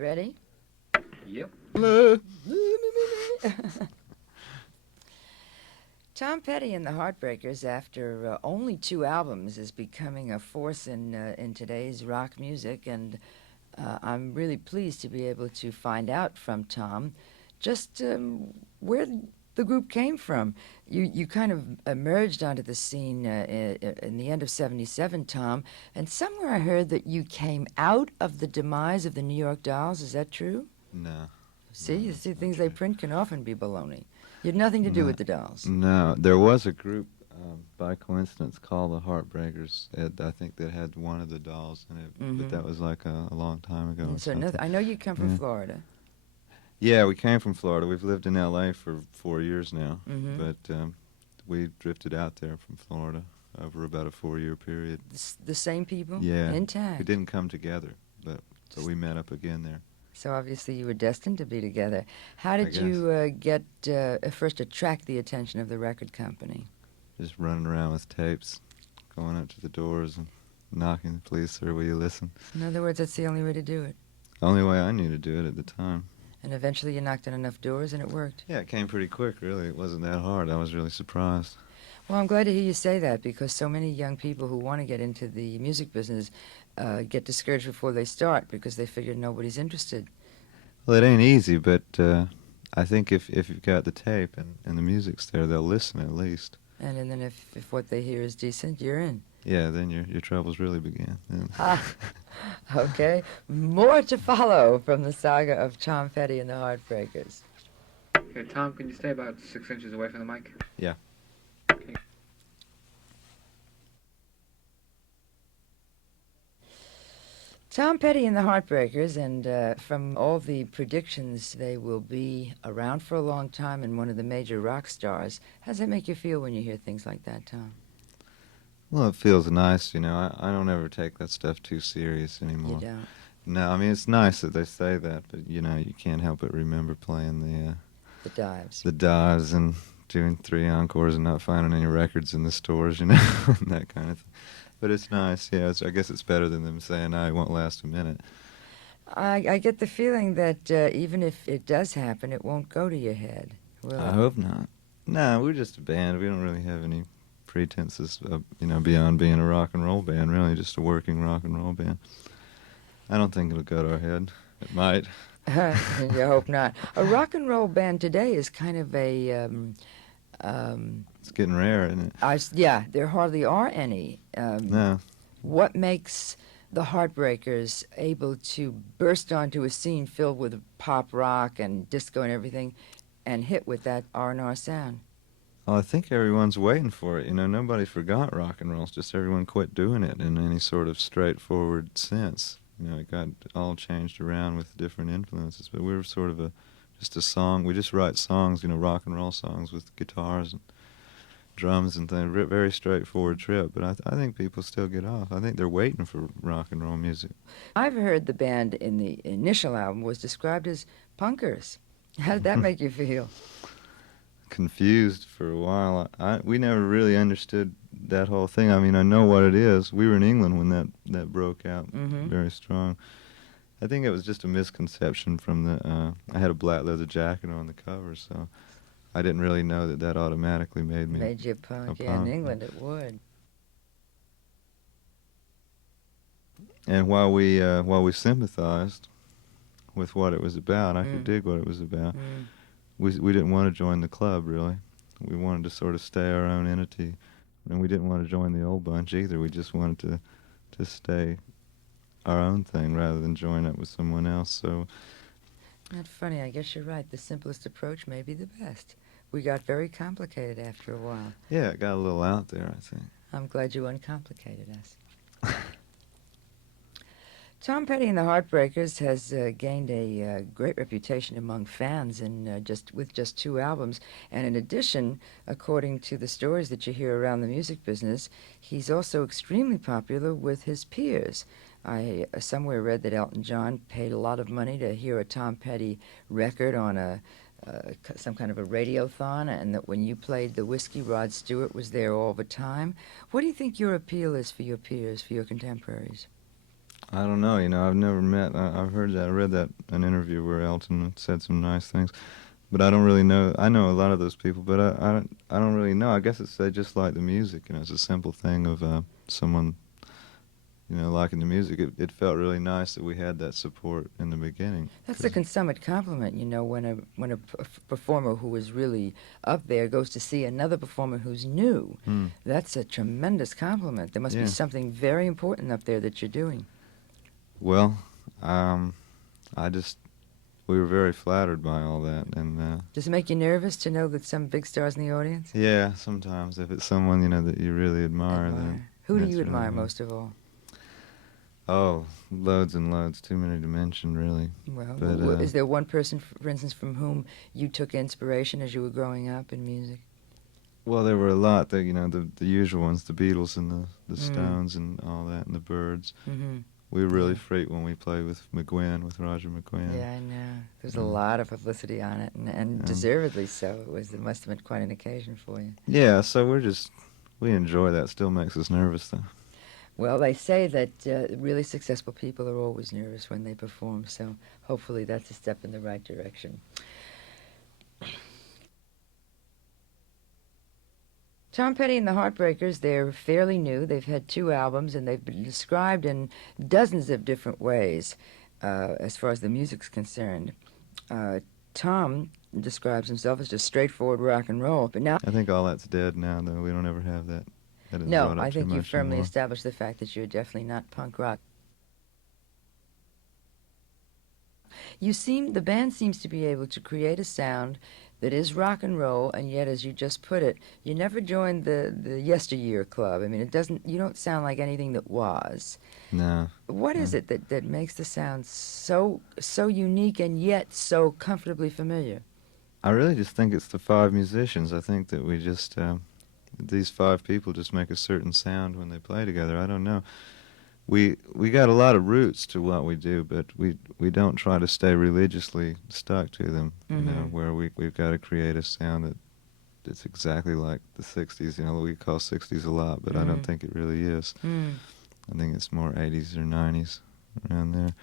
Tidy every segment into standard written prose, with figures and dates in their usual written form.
Ready? Yep. Tom Petty and the Heartbreakers, after only 2 albums, is becoming a force in today's rock music, and I'm really pleased to be able to find out from Tom just where the group came from. You kind of emerged onto the scene in the end of '77, Tom, and somewhere I heard that you came out of the demise of the New York Dolls. Is that true? No. See, No, you that's see, not things true. they print can often be baloney. You had nothing to do No, with the Dolls. no. There was a group by coincidence called the Heartbreakers. I think that had one of the Dolls in it, but Mm-hmm. that was like a long time ago or So something. I know you come from Yeah. Florida. Yeah, we came from Florida. We've lived in L.A. for 4 years now, Mm-hmm. but we drifted out there from Florida over about a 4-year period. The same people? Yeah, Intact. we didn't come together, but we met up again there. So obviously you were destined to be together. How did guess. you get first attract the attention of the record company? Just running around with tapes, going up to the doors and knocking. Please, sir, will you listen? In other words, that's the only way to do it. Only way I knew to do it at the time. And eventually you knocked on enough doors and it worked. Yeah, it came pretty quick, really. It wasn't that hard. I was really surprised. Well, I'm glad to hear you say that, because so many young people who want to get into the music business get discouraged before they start because they figure nobody's interested. Well, it ain't easy, but I think if you've got the tape and the music's there, they'll listen at least. And then if what they hear is decent, you're in. Yeah, then your troubles really begin. Ha! Okay. More to follow from the saga of Tom Petty and the Heartbreakers. Hey, Tom, can you stay about 6 inches away from the mic? Yeah. Okay. Tom Petty and the Heartbreakers, and from all the predictions, they will be around for a long time and one of the major rock stars. How does that make you feel when you hear things like that, Tom? Well, it feels nice, you know. I don't ever take that stuff too serious anymore. You don't. No, I mean, it's nice that they say that, but, you know, you can't help but remember playing The dives. the dives and doing 3 encores and not finding any records in the stores, you know, and that kind of thing. But it's nice, yeah. I guess it's better than them saying, "No, it won't last a minute." I get the feeling that even if it does happen, it won't go to your head, will I it? hope not. No, we're just a band. We don't really have any pretenses, you know, beyond being a rock and roll band, really, just a working rock and roll band. I don't think it'll go to our head. It might. You hope not. A rock and roll band today is kind of a... It's getting rare, isn't it? yeah, there hardly are any. No. What makes the Heartbreakers able to burst onto a scene filled with pop rock and disco and everything and hit with that R&R sound? Well, I think everyone's waiting for it. You know, nobody forgot rock and roll. It's just everyone quit doing it in any sort of straightforward sense. You know, it got all changed around with different influences. But we were sort of just a song. We just write songs, you know, rock and roll songs with guitars and drums and things. Very straightforward trip. But I think people still get off. I think they're waiting for rock and roll music. I've heard the band in the initial album was described as punkers. How did that make you feel? Confused for a while. We never really understood that whole thing. I mean, I know what it is. We were in England when that broke out very strong. I think it was just a misconception from I had a black leather jacket on the cover, so I didn't really know that automatically made me Made you a punk. a Yeah, in punk. England it would. And while we sympathized with what it was about, I could Mm. dig what it was about. Mm. We didn't want to join the club, really. We wanted to sort of stay our own entity, and we didn't want to join the old bunch either. We just wanted to stay our own thing rather than join up with someone else. So Not funny. I guess you're right. The simplest approach may be the best. We got very complicated after a while. yeah, it got a little out there, I think. I'm glad you uncomplicated us. Tom Petty and the Heartbreakers has gained a great reputation among fans with just 2 albums. And in addition, according to the stories that you hear around the music business, he's also extremely popular with his peers. I somewhere read that Elton John paid a lot of money to hear a Tom Petty record on some kind of a radiothon, and that when you played the whiskey, Rod Stewart was there all the time. What do you think your appeal is for your peers, for your contemporaries? I don't know. I've never met. I've heard that. I read that an interview where Elton said some nice things, but I don't really know. I know a lot of those people, but I don't really know. I guess they just like the music. It's a simple thing of someone liking the music. It felt really nice that we had that support in the beginning. That's a consummate compliment, when a performer who is really up there goes to see another performer who's new. That's a tremendous compliment. There must be Yeah. something very important up there that you're doing. Well, we were very flattered by all that, and Does it make you nervous to know that some big stars in the audience? yeah, sometimes if it's someone that you really admire. Then Who do that's you really admire nice. most of all? Oh, loads and loads, too many to mention, really. Well, But, is there one person, for instance, from whom you took inspiration as you were growing up in music? Well, there were a lot. The usual ones, the Beatles and the Stones and all that, and the Birds. Mm-hmm. We were really Yeah. freaked when we played with Roger McGuinn. Yeah, I know. There's a lot of publicity on it, and Yeah. deservedly so. It must have been quite an occasion for you. Yeah, so we enjoy that. Still makes us nervous, though. Well, they say that really successful people are always nervous when they perform, so hopefully that's a step in the right direction. Tom Petty and the Heartbreakers, they're fairly new. They've had 2 albums, and they've been described in dozens of different ways as far as the music's concerned. Tom describes himself as just straightforward rock and roll, but now... I think all that's dead now, though. We don't ever have that. That isn't No, brought up I too think you much firmly anymore. established the fact that you're definitely not punk rock. The band seems to be able to create a sound that is rock and roll, and yet, as you just put it, you never joined the yesteryear club. I mean, you don't sound like anything that was. No. What is it that makes the sound so unique and yet so comfortably familiar? I really just think it's the 5 musicians. I think that we just, these 5 people just make a certain sound when they play together. I don't know. We got a lot of roots to what we do, but we don't try to stay religiously stuck to them. Where we've got to create a sound that's exactly like the '60s. We call '60s a lot, but I don't think it really is. I think it's more '80s or '90s, around there.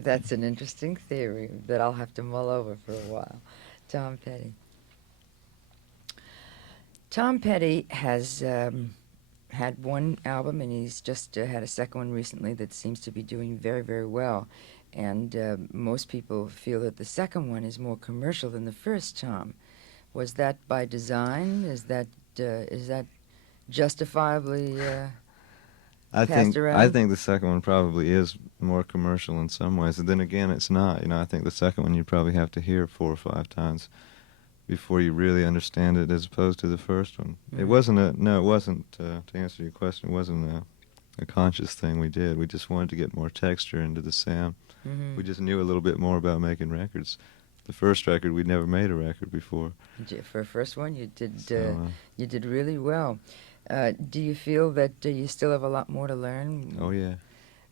That's an interesting theory that I'll have to mull over for a while. Tom Petty. Tom Petty has had 1 album, and he's just had a second one recently that seems to be doing very, very well. And most people feel that the second one is more commercial than the first, Tom. Was that by design? Is that justifiably passed around? I think the second one probably is more commercial in some ways. And then again, it's not. I think the second one you probably have to hear 4 or 5 times before you really understand it, as opposed to the first one. It wasn't to answer your question, it wasn't a conscious thing we did. We just wanted to get more texture into the sound. We just knew a little bit more about making records. The first record, we'd never made a record before. For a first one, you did So, you did really well. Do you feel that you still have a lot more to learn? Oh, yeah.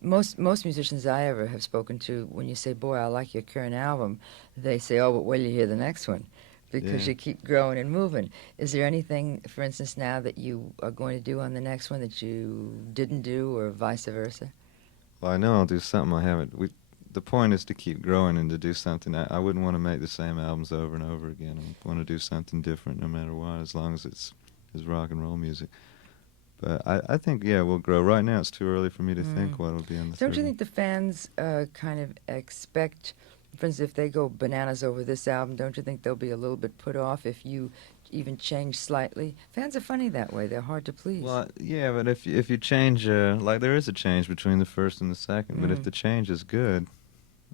Most musicians I ever have spoken to, when you say, "Boy, I like your current album," they say, "Oh, but wait till you hear the next one," because Yeah. you keep growing and moving. Is there anything, for instance, now that you are going to do on the next one that you didn't do, or vice versa? Well, I know I'll do something I haven't. The point is to keep growing and to do something. I wouldn't want to make the same albums over and over again. I want to do something different no matter what, as long as it's rock and roll music. But I think, yeah, we'll grow. Right now, it's too early for me to think what will be on the Don't third you one. think the fans kind of expect, for instance, if they go bananas over this album, don't you think they'll be a little bit put off if you even change slightly? Fans are funny that way. They're hard to please. Well, yeah, but if you change, like there is a change between the first and the second, but if the change is good,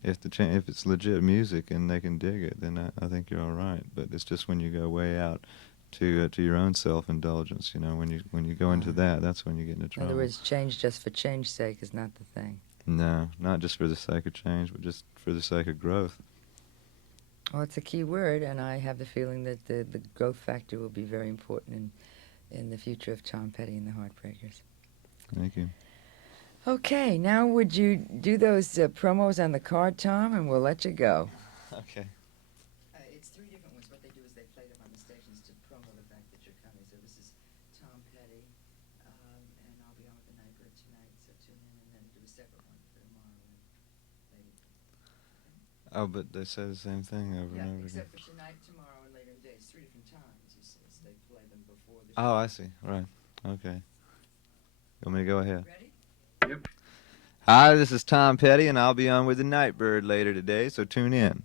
if it's legit music and they can dig it, then I think you're all right. But it's just when you go way out to your own self-indulgence, when you go into that's when you get into In trouble. other words, change just for change's sake is not the thing. No, not just for the sake of change, but just for the sake of growth. Well, it's a key word, and I have the feeling that the growth factor will be very important in the future of Tom Petty and the Heartbreakers. Thank you. Okay, now would you do those promos on the card, Tom, and we'll let you go. Okay. It's 3 different ones. What they do is they play them on the stations to promo the fact that you're coming. So this is Tom Petty, and I'll be on with the Nightbird tonight, so tune in, and then do a Oh, but they say the same thing over Yeah, and over again. except for tonight, tomorrow, and later in the day. It's 3 different times, he says. They play them before the show. Oh, I see. Right. Okay. You want me to go ahead? Ready? Yep. Hi, this is Tom Petty, and I'll be on with the Nightbird later today, so tune in.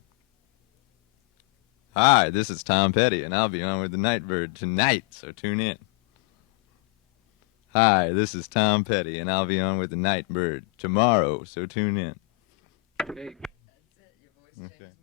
Hi, this is Tom Petty, and I'll be on with the Nightbird tonight, so tune in. Hi, this is Tom Petty, and I'll be on with the Nightbird tomorrow, so tune in. Okay. That's it. Your voice Okay. changes